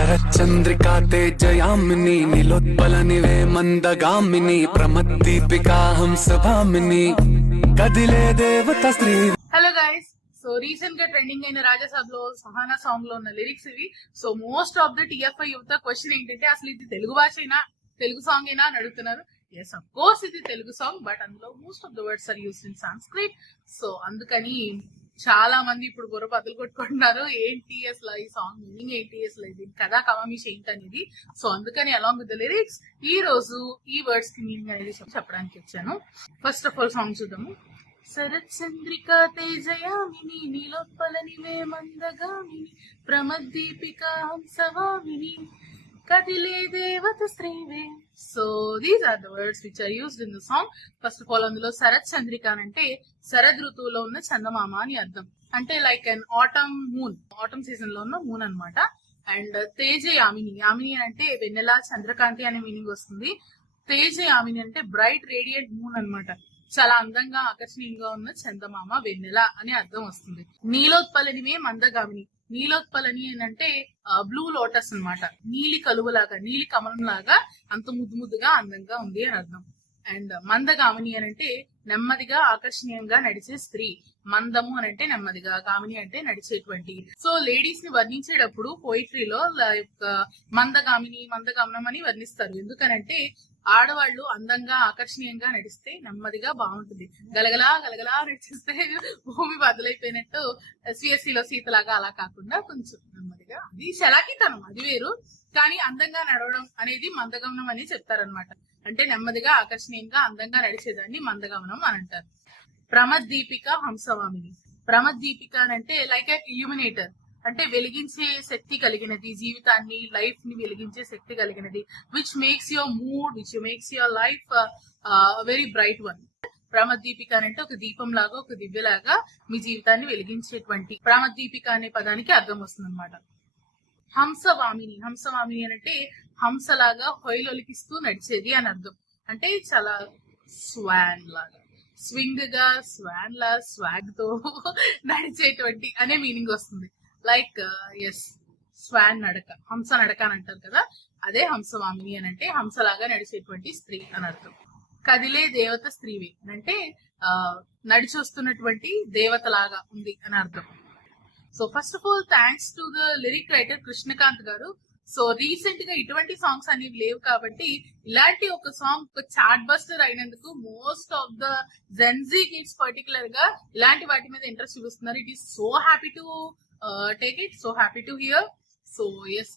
శరచంద్రికా తేజయామిని నిలోత్పలనివే మందగామిని ప్రమద్దీపికా హంసభామిని కదిలే దేవత స్త్రీ. హలో గైస్, సో రీసెంట్ గా ట్రెండింగ్ అయిన రాజాసాబ్ లో సహానా సాంగ్ లో ఉన్న లిరిక్స్ ఇవి. So most of the TFI యువత క్వశ్చన్ ఏంటంటే అసలు ఇది తెలుగు భాష అయినా, తెలుగు సాంగ్ అయినా అని అడుగుతున్నారు. Yes, of course Telugu song, but అందులో most of the words are used in Sanskrit. So అందుకని చాలా మంది ఇప్పుడు బుర్ర బదులు కొట్టుకుంటున్నారు, ఏంటి అసలు ఈ సాంగ్ మీనింగ్ ఏంటి, అసలు ఇది కథా కమామిష్ ఏంటి అనేది. సో అందుకని అలాంగ్ విత్ ద లిరిక్స్ ఈ రోజు ఈ వర్డ్స్ కి మీనింగ్ అనేది చెప్పడానికి వచ్చాను. ఫస్ట్ ఆఫ్ ఆల్ సాంగ్ చూద్దాము. శరచంద్రికా తేజయామిని నీలోత్పలనివే మందగామిని ప్రమద్దీపికా హంసవామిని కదిలే దేవత శ్రీవే. So these are the words which are used in the song. First of all అందులో శరత్ చంద్రిక అంటే శరద్ ఋతువులో ఉన్న చందమామ అని అర్థం. అంటే like an atom moon, atom season లో ఉన్న మూన్ అనమాట. అండ్ తేజ యామిని, యామిని అంటే వెన్నెల చంద్రకాంతి అనే మీనింగ్ వస్తుంది. తేజ యామిని అంటే బ్రైట్ రేడియంట్ మూన్ అనమాట, చాలా అందంగా ఆకర్షణీయంగా ఉన్న చందమామ వెన్నెల అని అర్థం వస్తుంది. నీలోత్పలనివే మందగామిని, నీలోత్పలని అంటే బ్లూ లోటస్ అన్నమాట, నీలి కలువలాగా నీలి కమలం లాగా అంత ముద్దు ముద్దుగా అందంగా ఉంది అని అర్థం. అండ్ మందగామిని అని అంటే నెమ్మదిగా ఆకర్షణీయంగా నడిచే స్త్రీ. మందము అని అంటే నెమ్మదిగా, గామిని అంటే నడిచేటువంటి. సో లేడీస్ ని వర్ణించేటప్పుడు పోయిటరీలో మందగామిని మందగమనం అని వర్ణిస్తారు. ఎందుకనంటే ఆడవాళ్ళు అందంగా ఆకర్షణీయంగా నడిస్తే నెమ్మదిగా బాగుంటుంది. గలగలా గలగలా నడిచిస్తే భూమి బదులైపోయినట్టు ఎస్విఎస్సిలో సీతలాగా అలా కాకుండా కొంచెం నెమ్మదిగా, అది శలాకితనం, అది వేరు. కానీ అందంగా నడవడం అనేది మందగమనం అని చెప్తారనమాట. అంటే నెమ్మదిగా ఆకర్షణీయంగా అందంగా నడిచేదాన్ని మందగమనం అని అంటారు. ప్రమద్దీపిక హంసవామిని, ప్రమద్దీపిక అంటే లైక్ ఎ ఇల్యూమినేటర్, అంటే వెలిగించే శక్తి కలిగినది, జీవితాన్ని లైఫ్ ని వెలిగించే శక్తి కలిగినది. Which makes your mood, which makes your life very bright one. ప్రమద్దీపిక అంటే ఒక దీపం లాగా, ఒక దివ్యలాగా మీ జీవితాన్ని వెలిగించేటువంటి ప్రమద్దీపిక అనే పదానికి అర్థం వస్తుంది అనమాట. హంసవామిని, హంసవామిని అంటే హంసలాగా హొయలొలికిస్తూ నడిచేది అని అర్థం. అంటే చాలా స్వాన్ లాగా, స్వింగ్ గా, స్వాన్ లా, స్వాగ్ తో నడిచేటువంటి అనే మీనింగ్ వస్తుంది. లైక్ ఎస్, స్వాన్ నడక, హంస నడక అని అంటారు కదా, అదే హంసవామిని అని అంటే హంసలాగా నడిచేటువంటి స్త్రీ అని అర్థం. కదిలే దేవత స్త్రీవి అంటే నడిచి వస్తున్నటువంటి దేవత లాగా ఉంది అని అర్థం. So first of all thanks to the lyric writer Krishnakanth గారు. సో రీసెంట్ గా ఇటువంటి సాంగ్స్ అనేవి లేవు కాబట్టి ఇలాంటి ఒక సాంగ్ ఒక చాట్ బస్టర్ అయినందుకు most of the Gen Z kids particular గా ఇలాంటి వాటి మీద ఇంట్రెస్ట్ చూపిస్తున్నారు. It is so happy to take it, so happy to hear. So yes,